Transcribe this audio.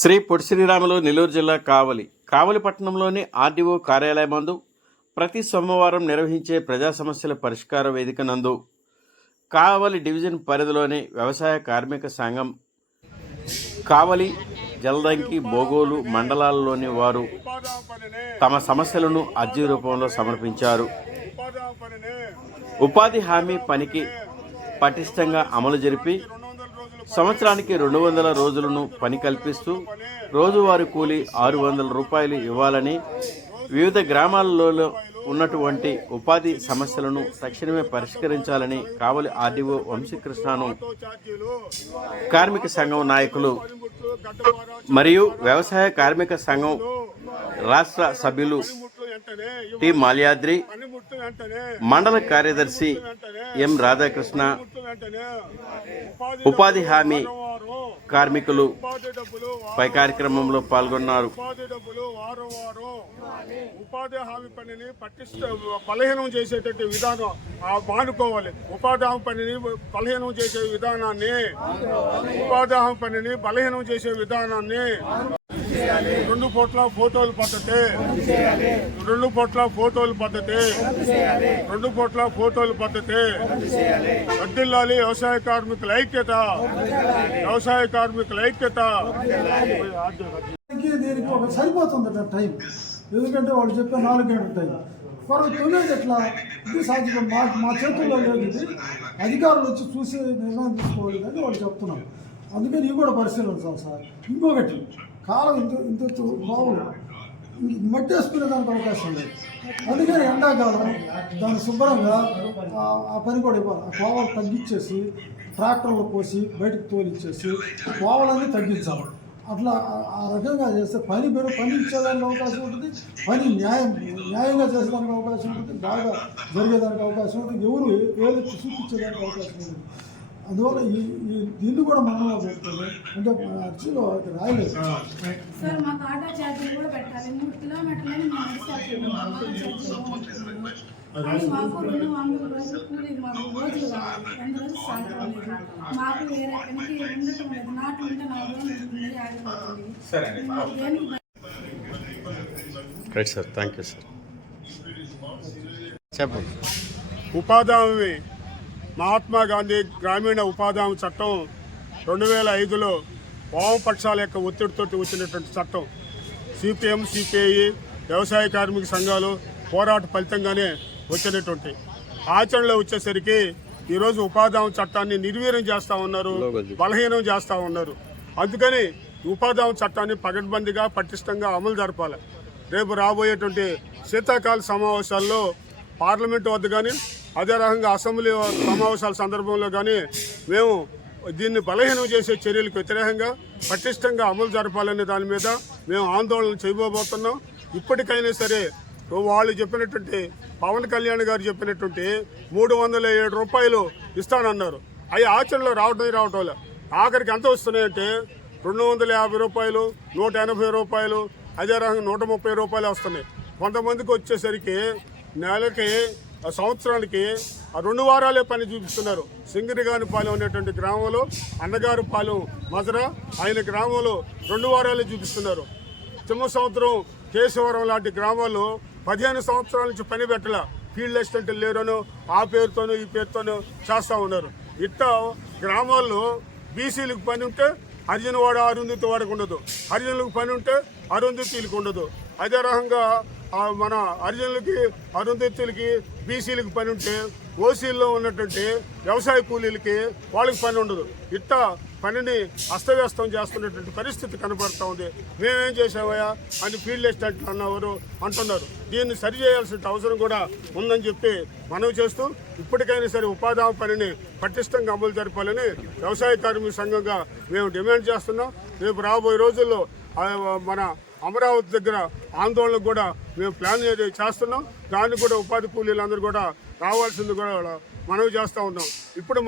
శ్రీ పొడి శ్రీరాములు నెల్లూరు జిల్లా కావలి కావలి పట్టణంలోని ఆర్డీఓ కార్యాలయం నందు ప్రతి సోమవారం నిర్వహించే ప్రజా సమస్యల పరిష్కార వేదిక నందు కావలి డివిజన్ పరిధిలోని వ్యవసాయ కార్మిక సంఘం కావలి జలదంకి బోగోలు మండలాల్లోని వారు తమ సమస్యలను అర్జీ రూపంలో సమర్పించారు. ఉపాధి హామీ పనికి పటిష్టంగా అమలు జరిపి సంవత్సరానికి రెండు వందల రోజులను పని కల్పిస్తూ రోజువారీ కూలి ఆరు వందల రూపాయలు ఇవ్వాలని వివిధ గ్రామాలలో ఉన్నటువంటి ఉపాధి సమస్యలను తక్షణమే పరిష్కరించాలని కావలి ఆర్డీఓ వంశీకృష్ణను కార్మిక సంఘం నాయకులు మరియు వ్యవసాయ కార్మిక సంఘం రాష్ట్ర సభ్యులు టి మాల్యాద్రి మండల కార్యదర్శి ఎం రాధాకృష్ణ ఉపాధి హామీ కార్మికులు పై కార్యక్రమంలో పాల్గొన్నారు. ఉపాధి డబ్బులు వారం వారం ఉపాధి హామీ పనిని పటిష్ట బలహీనం చేసేటట్టు విధానం మానుకోవాలి. ఉపాధి హామీ పనిని బలహీనం చేసే విధానాన్ని ఉపాధి హామీ పనిని బలహీనం చేసే విధానాన్ని రెండు పూట్ల ఫోటోల పద్ధతి రెండు పూట్ల ఫోటోల పద్ధతి రెండు పూట్ల ఫోటోల పద్ధతి వర్దిల్లాలి వ్యవసాయ కార్మికుల ఐక్యత. వ్యవసాయ కార్మికుల ఐక్యత. దీనికి ఒక సరిపోతుంది టైం. ఎందుకంటే వాళ్ళు చెప్పే నాలుగు గంటల టైం. కొరకు తొమ్మిది ఎట్లా? ఇది సాధ్యం. మా మా చేతుల్లో లేదు ఇది. అధికారులు వచ్చి చూసి నిర్ణయం తీసుకోవాలి అని వాళ్ళు చెప్తున్నారు. అందుకని ఇవి కూడా పరిశీలించాలి సార్. ఇంకొకటి. కాలం ఇంత ఇంత బాగుంది బావులు. మట్టి వేసుకునే దానికి అవకాశం లేదు. అందుకని ఎండాకాలం దాన్ని శుభ్రంగా ఆ- పని కూడా ఇవ్వాలి. ఆ కోవలు తగ్గించేసి ట్రాక్టర్లు పోసి బయటకు తోలిచ్చేసి కోవలన్నీ తగ్గించాలి. అట్లా ఆ- రకంగా చేస్తే పని పేరు పని ఇచ్చేదానికి అవకాశం ఉంటుంది. పని న్యాయం న్యాయంగా చేసేదానికి అవకాశం ఉంటుంది. బాగా జరిగేదానికి అవకాశం ఉంటుంది. ఎవరు ఏది చూపించేదానికి అవకాశం ఉంటుంది. అందువల్ల ఈ ఈ దీన్ని కూడా మనలో పెడుతుంది అంటే మన అర్జీలో అది రాయలేదు. సార్ మాకు ఆటో ఛార్జీలు కూడా పెట్టాలి. మూడు కిలోమీటర్లని మాకు రెండు వందల రోజులు కూలీ మాకు రోజులు కావాలి. రెండు రోజులు సాయంత్రం లేదు మాకు వేరే పనికి ఉండటం లేదు. నాటు ఉంటే నాలుగు రోజులు ఉంటుంది ఆగిపోతుంది. మాకు దేనికి right sir thank you sir చెప్పండి. ఉపాధి హామీ మహాత్మా గాంధీ గ్రామీణ ఉపాధి హామీ చట్టం రెండు వేల ఐదులో వామపక్షాల యొక్క ఒత్తిడితో వచ్చినటువంటి చట్టం. సిపిఎం సిపిఐ వ్యవసాయ కార్మిక సంఘాలు పోరాట ఫలితంగానే వచ్చినటువంటి. ఆచరణలో వచ్చేసరికి ఈరోజు ఉపాధి హామీ చట్టాన్ని నిర్వీర్యం చేస్తూ ఉన్నారు బలహీనం చేస్తూ ఉన్నారు. అందుకని ఉపాధి హామీ చట్టాన్ని పగడ్బందీగా పటిష్టంగా అమలు జరపాలి. రేపు రాబోయేటువంటి శీతాకాల సమావేశాల్లో పార్లమెంట్ వద్ద కానీ అదే రకంగా అసెంబ్లీ సమావేశాల సందర్భంలో కానీ మేము దీన్ని బలహీనం చేసే చర్యలకు వ్యతిరేకంగా పటిష్టంగా అమలు జరపాలనే దాని మీద మేము ఆందోళన చేయబోతున్నాం. ఇప్పటికైనా సరే వాళ్ళు చెప్పినటువంటి పవన్ కళ్యాణ్ గారు చెప్పినటువంటి మూడు వందల ఏడు రూపాయలు ఇస్తానన్నారు. అవి ఆచరణలో రావడం రావటం లే. ఆఖరికి ఎంత వస్తున్నాయంటే రెండు వందల యాభై రూపాయలు నూట ఎనభై రూపాయలు అదే రకంగా నూట ముప్పై రూపాయలు వస్తున్నాయి. కొంతమందికి వచ్చేసరికి నెలకి సంవత్సరానికి ఆ రెండు వారాలే పని చూపిస్తున్నారు. సింగరిగాని పాలెం అనేటువంటి గ్రామంలో అన్నగారు పాలెం మజరా ఆయన గ్రామంలో రెండు వారాలే చూపిస్తున్నారు. చిన్న సంవత్సరం కేశవరం లాంటి గ్రామాల్లో పదిహేను సంవత్సరాల నుంచి పని పెట్టాల. ఫీల్డ్ అసిస్టెంట్ లేరను ఆ పేరుతోనూ ఈ పేరుతోనూ చేస్తూ ఉన్నారు. ఇట్లా గ్రామాల్లో బీసీలకు పని ఉంటే హరిజన వాడ అరుంధతి వాడికి ఉండదు హరిజనులకు పని ఉంటే అరుంధతీలకు ఉండదు అదే రకంగా మన హరిజనులకి అరుంధతులకి బీసీలకు పని ఉంటే ఓసీల్లో ఉన్నటువంటి వ్యవసాయ కూలీలకి వాళ్ళకి పని ఉండదు. ఇట్ట పనిని అస్తవ్యస్తం చేస్తున్నటువంటి పరిస్థితి కనబడుతూ ఉంది. మేమేం చేసావయా అని ఫీల్డ్ ఎస్టేట్ అన్నవారు అంటున్నారు. దీన్ని సరి చేయాల్సిన అవసరం కూడా ఉందని చెప్పి మనవి చేస్తూ ఇప్పటికైనా సరే ఉపాధి హామీ పనిని పటిష్టంగా అమలు జరపాలని వ్యవసాయ కార్మిక సంఘంగా మేము డిమాండ్ చేస్తున్నాం. రేపు రాబోయే రోజుల్లో మన అమరావతి దగ్గర ఆందోళనకు కూడా మేము ప్లాన్ చేస్తున్నాం. దానికి కూడా ఉపాధి కూలీలందరూ కూడా రావాల్సింది కూడా మనవి చేస్తూ ఉన్నాం. ఇప్పుడు